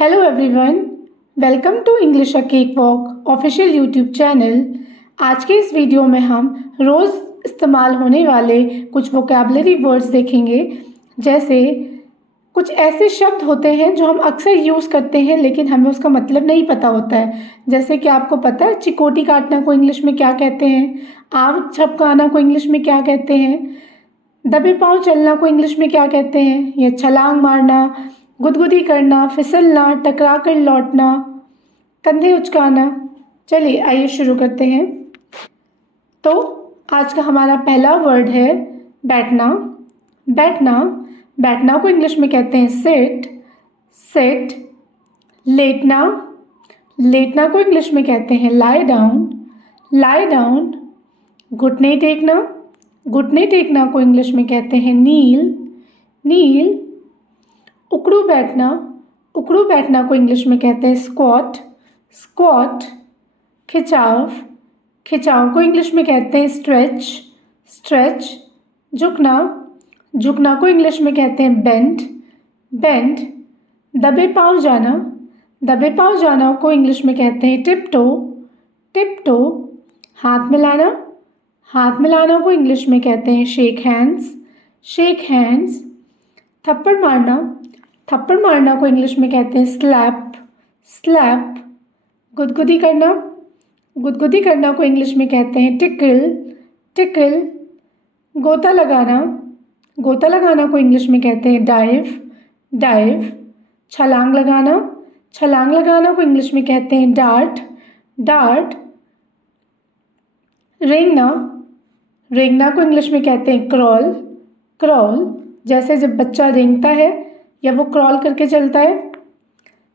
Hello everyone, welcome to English a cake walk official YouTube channel. आज के इस video में हम रोज़ इस्तेमाल होने वाले कुछ वोकेबलरी वर्ड्स देखेंगे। जैसे कुछ ऐसे शब्द होते हैं जो हम अक्सर यूज़ करते हैं लेकिन हमें उसका मतलब नहीं पता होता है। जैसे कि आपको पता है चिकोटी काटना को इंग्लिश में क्या कहते हैं, आग झपकाना को इंग्लिश में क्या कहते हैं, दबे पाँव चलना को इंग्लिश में क्या कहते हैं, या छलांग मारना, गुदगुदी करना, फिसलना, टकरा कर लौटना, कंधे उचकाना। चलिए आइए शुरू करते हैं। तो आज का हमारा पहला वर्ड है बैठना। बैठना बैठना को इंग्लिश में कहते हैं सिट। सिट। लेटना लेटना को इंग्लिश में कहते हैं लाई डाउन। Lie down. घुटने टेकना घुटने टेकना को इंग्लिश में कहते हैं नील। नील। उकड़ू बैठना को इंग्लिश में कहते हैं स्क्वाट। स्क्वाट। खिंचाव खिंचाव को इंग्लिश में कहते हैं स्ट्रेच। स्ट्रेच। झुकना को इंग्लिश में कहते हैं बेंड। बेंड। दबे पाँव जाना को इंग्लिश में कहते हैं टिपटो। टिपटो। हाथ मिलाना को इंग्लिश में कहते हैं शेक हैंड्स। Shake hands. थप्पड़ मारना को इंग्लिश में कहते हैं स्लैप। स्लैप। गुदगुदी करना को इंग्लिश में कहते हैं टिकल। टिकल। गोता लगाना को इंग्लिश में कहते हैं डाइव। डाइव। छलांग लगाना को इंग्लिश में कहते हैं डार्ट। डार्ट। रेंगना को इंग्लिश में कहते हैं क्रॉल। क्रॉल। जैसे जब बच्चा रेंगता है या वो क्रॉल करके चलता है।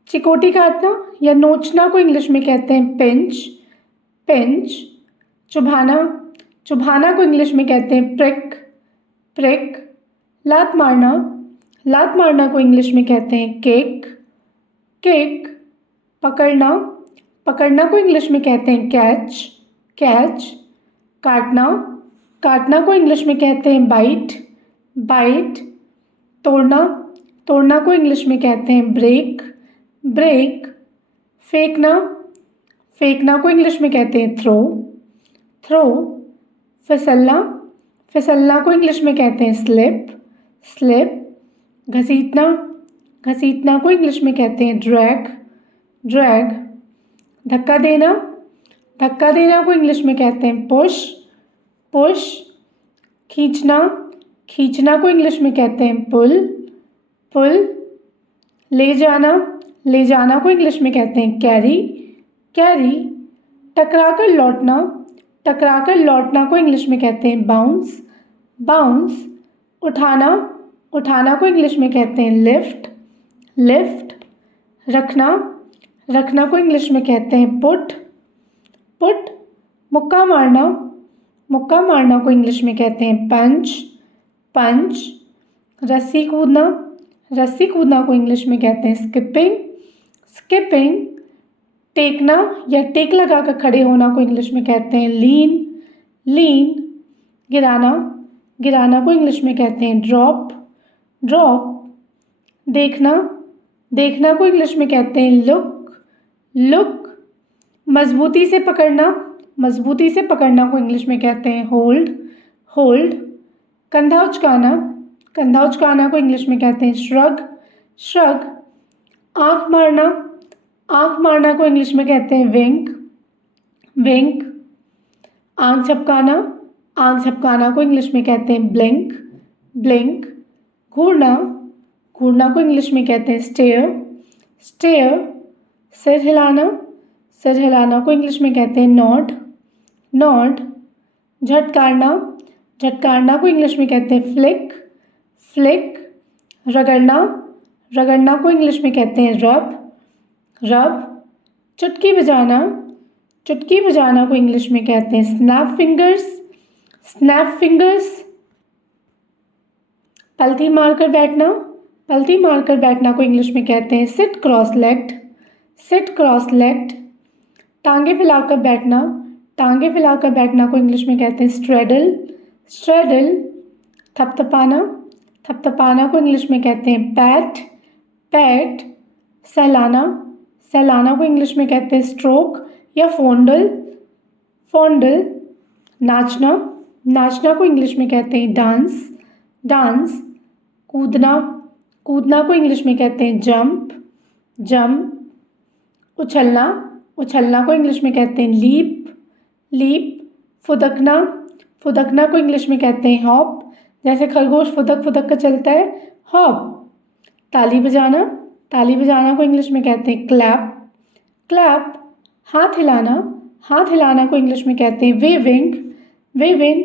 चिकोटी काटना या नोचना को इंग्लिश में कहते हैं पिंच। पिंच। चुभाना को इंग्लिश में कहते हैं प्रिक। प्रिक। लात मारना को इंग्लिश में कहते हैं किक। किक। पकड़ना को इंग्लिश में कहते हैं कैच। कैच। काटना को इंग्लिश में कहते हैं बाइट। बाइट। तोड़ना को इंग्लिश में कहते हैं ब्रेक। ब्रेक। फेंकना को इंग्लिश में कहते हैं थ्रो। थ्रो। फिसलना को इंग्लिश में कहते हैं स्लिप। स्लिप। घसीटना को इंग्लिश में कहते हैं ड्रैग। ड्रैग। धक्का देना को इंग्लिश में कहते हैं पुश। पुश। खींचना को इंग्लिश में कहते हैं पुल। पुल। ले जाना को इंग्लिश में कहते हैं कैरी। कैरी। टकरा कर लौटना को इंग्लिश में कहते हैं बाउंस। बाउंस। उठाना को इंग्लिश में कहते हैं लिफ्ट। लिफ्ट। रखना को इंग्लिश में कहते हैं पुट। पुट। मुक्का मारना को इंग्लिश में कहते हैं पंच। पंच। रस्सी कूदना को इंग्लिश में कहते हैं स्किपिंग। स्किपिंग। टेकना या टेक लगा कर खड़े होना को इंग्लिश में कहते हैं लीन। लीन। गिराना को इंग्लिश में कहते हैं ड्रॉप। ड्रॉप। देखना को इंग्लिश में कहते हैं लुक। लुक। मजबूती से पकड़ना को इंग्लिश में कहते हैं होल्ड। होल्ड। कंधा उचकाना को इंग्लिश में कहते हैं श्रग। श्रग। आँख मारना को इंग्लिश में कहते हैं विंक। विंक। आँख झपकाना को इंग्लिश में कहते हैं ब्लिंक। ब्लिंक। घूरना को इंग्लिश में कहते हैं स्टेयर। स्टेयर। सिर हिलाना को इंग्लिश में कहते हैं नॉड। नॉड। झटकारना को इंग्लिश में कहते हैं फ्लिक। फ्लिक। रगड़ना को इंग्लिश में कहते हैं रब। रब। चुटकी बजाना को इंग्लिश में कहते हैं स्नैप फिंगर्स। Snap fingers. पलथी मारकर बैठना को इंग्लिश में कहते हैं sit cross legged. Sit cross legged. टांगे फैलाकर बैठना को इंग्लिश में कहते हैं स्ट्रेडल। स्ट्रेडल। थपथपाना को इंग्लिश में कहते हैं पैट। पैट। सहलाना, सहलाना को इंग्लिश में कहते हैं स्ट्रोक या फोंडल, फोंडल। नाचना, नाचना को इंग्लिश में कहते हैं डांस, डांस। कूदना, कूदना को इंग्लिश में कहते हैं जंप, जंप। उछलना, उछलना को इंग्लिश में कहते हैं लीप, लीप। फुदकना, फुदकना को इंग्लिश में कहते हैं हॉप, जैसे खरगोश फुदक फुदक कर चलता है, हॉप। ताली बजाना, ताली बजाना को इंग्लिश में कहते हैं क्लैप, क्लैप। हाथ हिलाना, हाथ हिलाना को इंग्लिश में कहते हैं वेविंग, वेविंग।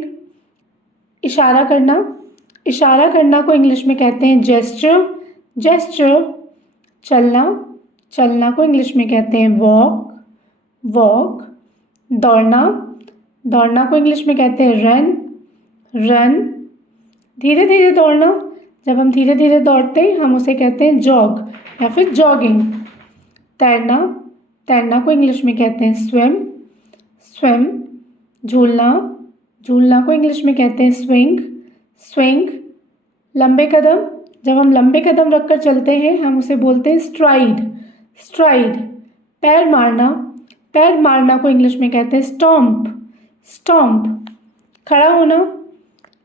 इशारा करना, इशारा करना को इंग्लिश में कहते हैं जेस्चर, जेस्चर। चलना, चलना को इंग्लिश में कहते हैं वॉक, वॉक। दौड़ना, दौड़ना को इंग्लिश में कहते हैं रन, रन। धीरे धीरे दौड़ना, जब हम धीरे धीरे दौड़ते हैं हम उसे कहते हैं जॉग या फिर जॉगिंग। तैरना, तैरना को इंग्लिश में कहते हैं स्विम, स्विम। झूलना, झूलना को इंग्लिश में कहते हैं स्विंग, स्विंग। लंबे कदम, जब हम लंबे कदम रखकर चलते हैं हम उसे बोलते हैं स्ट्राइड, स्ट्राइड। पैर मारना, पैर मारना को इंग्लिश में कहते हैं स्टॉम्प, स्टॉम्प। खड़ा होना,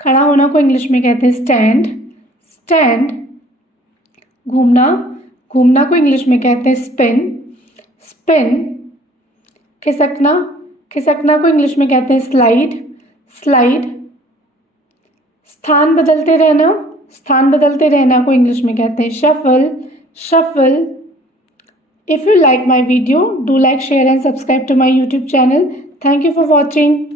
खड़ा होना को इंग्लिश में कहते हैं स्टैंड, स्टैंड। घूमना, घूमना को इंग्लिश में कहते हैं स्पिन, स्पिन। खिसकना, खिसकना को इंग्लिश में कहते हैं स्लाइड, स्लाइड। स्थान बदलते रहना, स्थान बदलते रहना को इंग्लिश में कहते हैं shuffle, shuffle. If you like my video, do like, share and subscribe to my YouTube channel. Thank you for watching.